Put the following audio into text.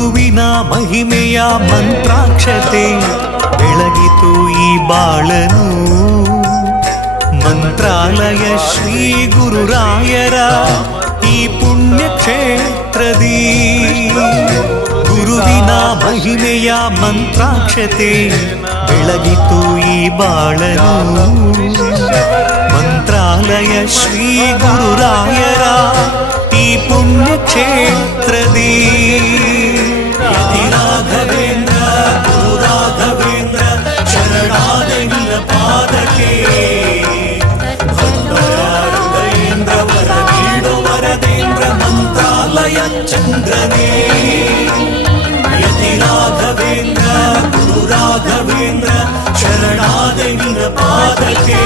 ಗುರುವಿನ ಮಹಿಮೆಯ ಮಂತ್ರಾಕ್ಷತೆ ಬೆಳಗಿತು ಈ ಬಾಳನು. ಮಂತ್ರಾಲಯ ಶ್ರೀ ಗುರುರಾಯರ ಈ ಪುಣ್ಯ ಕ್ಷೇತ್ರದಿ ಗುರುವಿನ ಮಹಿಮೆಯ ಮಂತ್ರಾಕ್ಷತೆ ಬೆಳಗಿತು ಈ ಬಾಳನು. ಮಂತ್ರಾಲಯ ಶ್ರೀ ಗುರುರಾಯರ ಈ ಪುಣ್ಯ ಕ್ಷೇತ್ರದಿ ರಾಘವೇಂದ್ರ ಗುರು ರಾಘವೇಂದ್ರ ಶರಣಾದ ನಿನ್ನ ಪಾದಕ್ಕೆ. ಹೃದಯೇಂದ್ರ ವರ ನೀಡು ವರದೇಂದ್ರ ಮಂತ್ರಾಲಯ ಚಂದ್ರನೇ. ಯತಿ ರಾಘವೇಂದ್ರ ಗುರು ರಾಘವೇಂದ್ರ ಶರಣಾದ ನಿನ್ನ ಪಾದಕ್ಕೆ.